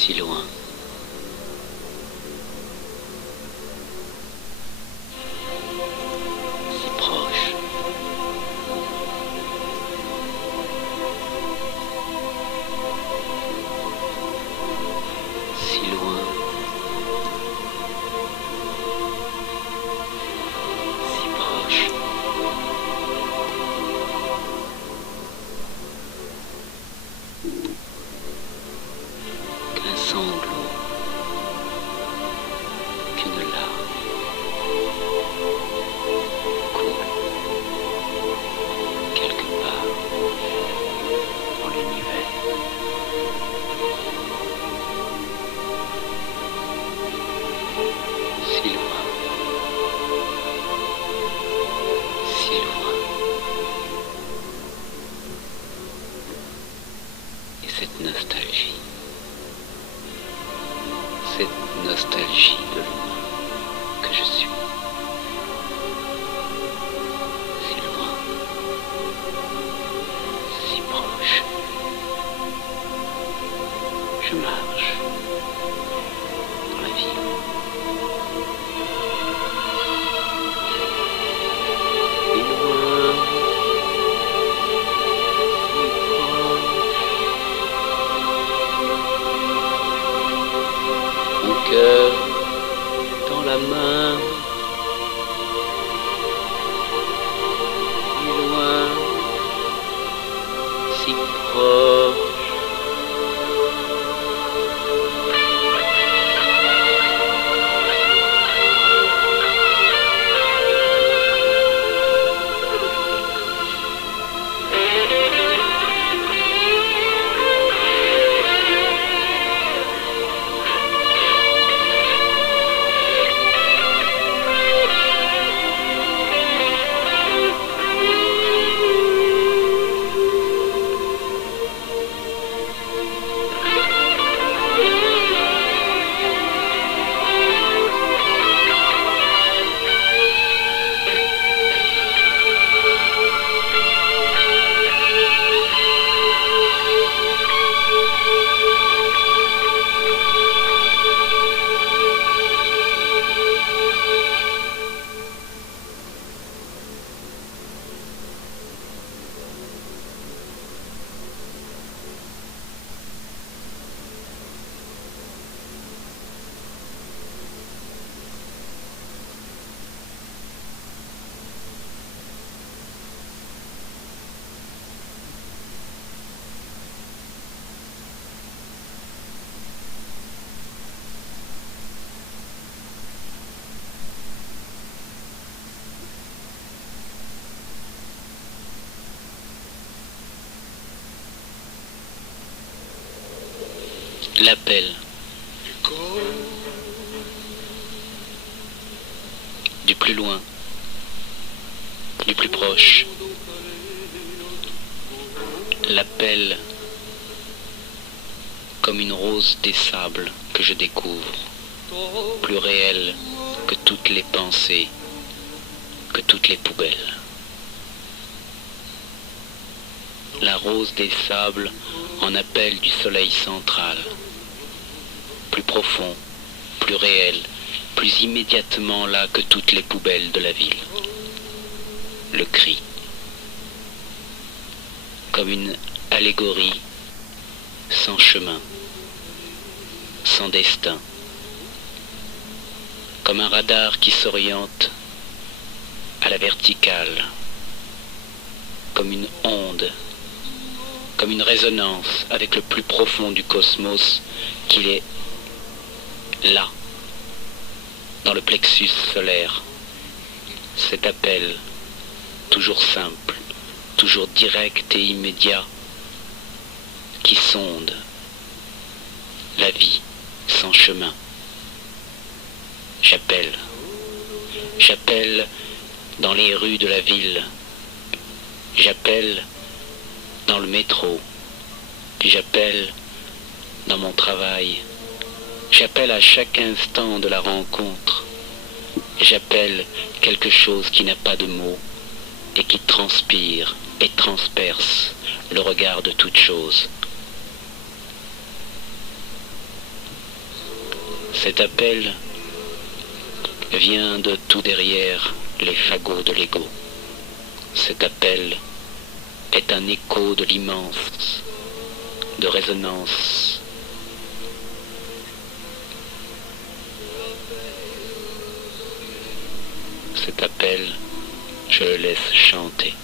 si loin. Si proche. Si loin. Si proche. Qu'un sanglot, qu'une larme coule quelque part dans l'univers. Si loin, si loin. Et cette nostalgie de loin que je suis. Si loin, si proche. Je marche dans la ville. Si loin, si proche. Mon cœur dans la main, si loin, si proche. L'appel. Du plus loin, du plus proche. L'appel comme une rose des sables que je découvre, plus réelle que toutes les pensées, que toutes les poubelles. La rose des sables en appel du soleil central, plus profond, plus réel, plus immédiatement là que toutes les poubelles de la ville. Le cri, comme une allégorie sans chemin, sans destin, comme un radar qui s'oriente à la verticale, comme une onde, comme une résonance avec le plus profond du cosmos qu'il est là, dans le plexus solaire. Cet appel, toujours simple, toujours direct et immédiat, qui sonde la vie sans chemin. J'appelle, j'appelle dans les rues de la ville, j'appelle dans le métro, j'appelle dans mon travail, j'appelle à chaque instant de la rencontre, j'appelle quelque chose qui n'a pas de mots et qui transpire et transperce le regard de toute chose. Cet appel vient de tout derrière les fagots de l'ego. Cet appel est un écho de l'immense, de résonance. Cet appel, je le laisse chanter.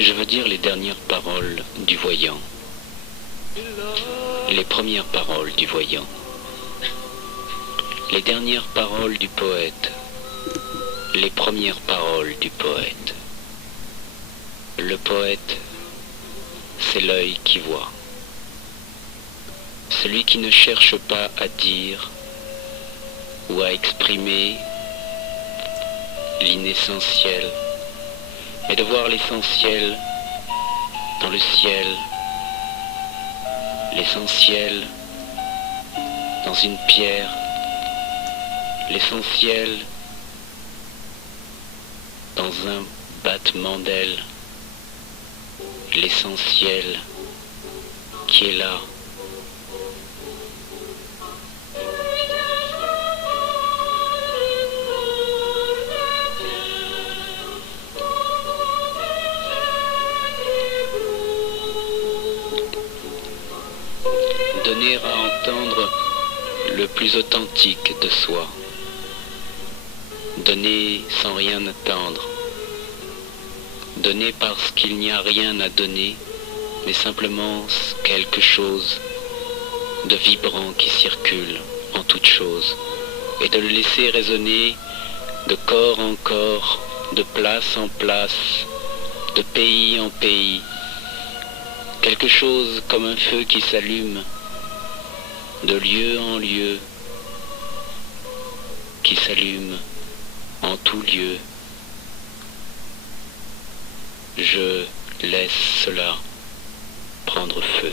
Je veux dire les dernières paroles du voyant, les premières paroles du voyant, les dernières paroles du poète, les premières paroles du poète. Le poète, c'est l'œil qui voit, celui qui ne cherche pas à dire ou à exprimer l'inessentiel, mais de voir l'essentiel dans le ciel, l'essentiel dans une pierre, l'essentiel dans un battement d'aile, l'essentiel qui est là. Donner à entendre le plus authentique de soi. Donner sans rien attendre. Donner parce qu'il n'y a rien à donner, mais simplement quelque chose de vibrant qui circule en toute chose, et de le laisser résonner de corps en corps, de place en place, de pays en pays. Quelque chose comme un feu qui s'allume de lieu en lieu, qui s'allume en tout lieu. Je laisse cela prendre feu.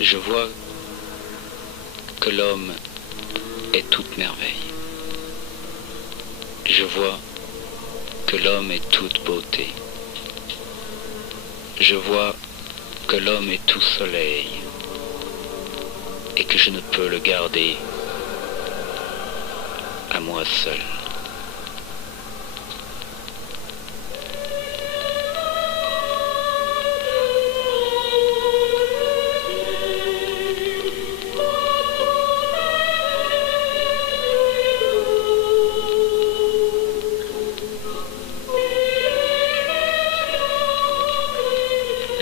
Je vois que l'homme est toute merveille. Je vois que l'homme est toute beauté. Je vois que l'homme est tout soleil et que je ne peux le garder à moi seul.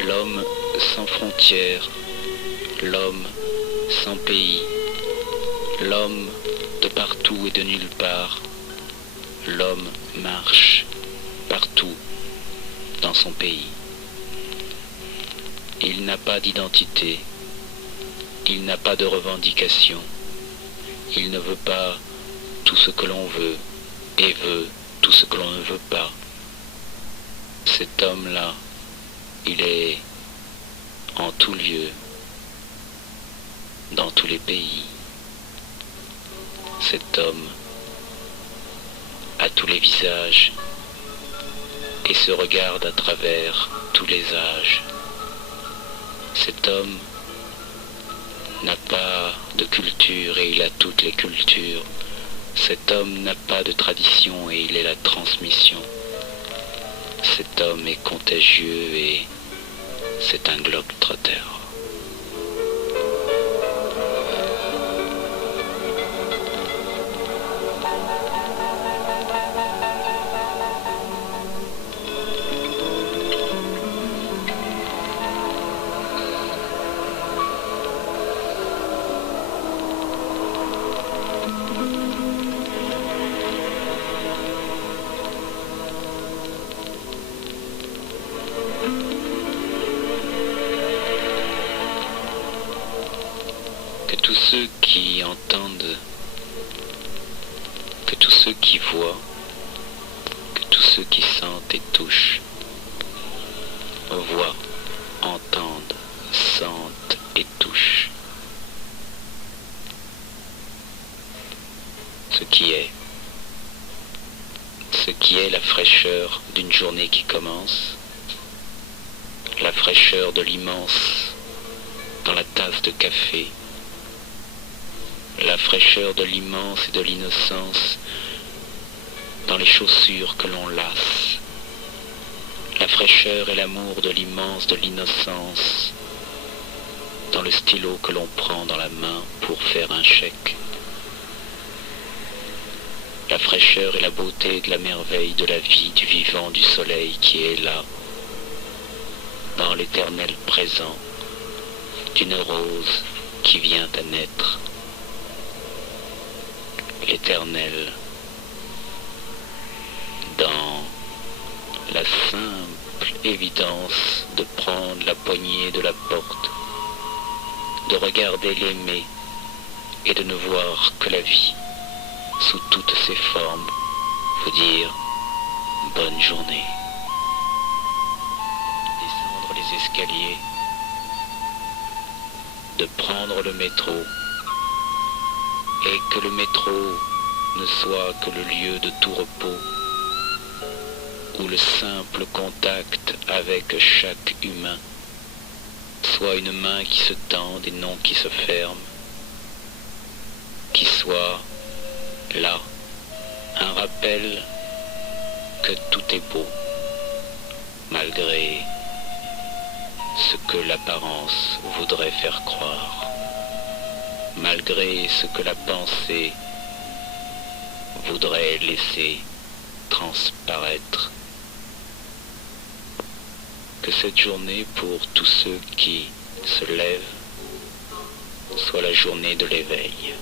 L'homme sans frontières, l'homme sans pays, l'homme de partout et de nulle part, l'homme marche partout dans son pays. Il n'a pas d'identité, il n'a pas de revendication, il ne veut pas tout ce que l'on veut et veut tout ce que l'on ne veut pas. Cet homme-là, il est en tout lieu, dans tous les pays. Cet homme a tous les visages et se regarde à travers tous les âges. Cet homme n'a pas de culture et il a toutes les cultures Cet homme n'a pas de tradition et il est la transmission. Cet homme est contagieux et c'est un globe-trotter. Que tous ceux qui entendent, que tous ceux qui voient, que tous ceux qui sentent et touchent, voient, entendent, sentent et touchent ce qui est la fraîcheur d'une journée qui commence, la fraîcheur de l'immense dans la tasse de café, la fraîcheur de l'immense et de l'innocence dans les chaussures que l'on lasse, la fraîcheur et l'amour de l'immense de l'innocence dans le stylo que l'on prend dans la main pour faire un chèque, la fraîcheur et la beauté de la merveille de la vie, du vivant, du soleil qui est là, dans l'éternel présent, d'une rose qui vient à naître, l'éternel, dans la simple évidence de prendre la poignée de la porte, de regarder l'aimer et de ne voir que la vie sous toutes ses formes, vous dire bonne journée. Descendre les escaliers, de prendre le métro, et que le métro ne soit que le lieu de tout repos, où le simple contact avec chaque humain soit une main qui se tende et non qui se ferme, qui soit là un rappel que tout est beau, malgré ce que l'apparence voudrait faire croire, malgré ce que la pensée voudrait laisser transparaître. Que cette journée, pour tous ceux qui se lèvent, soit la journée de l'éveil.